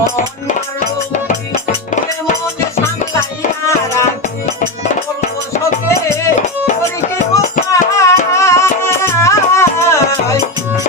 on my road.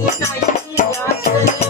你哪一句表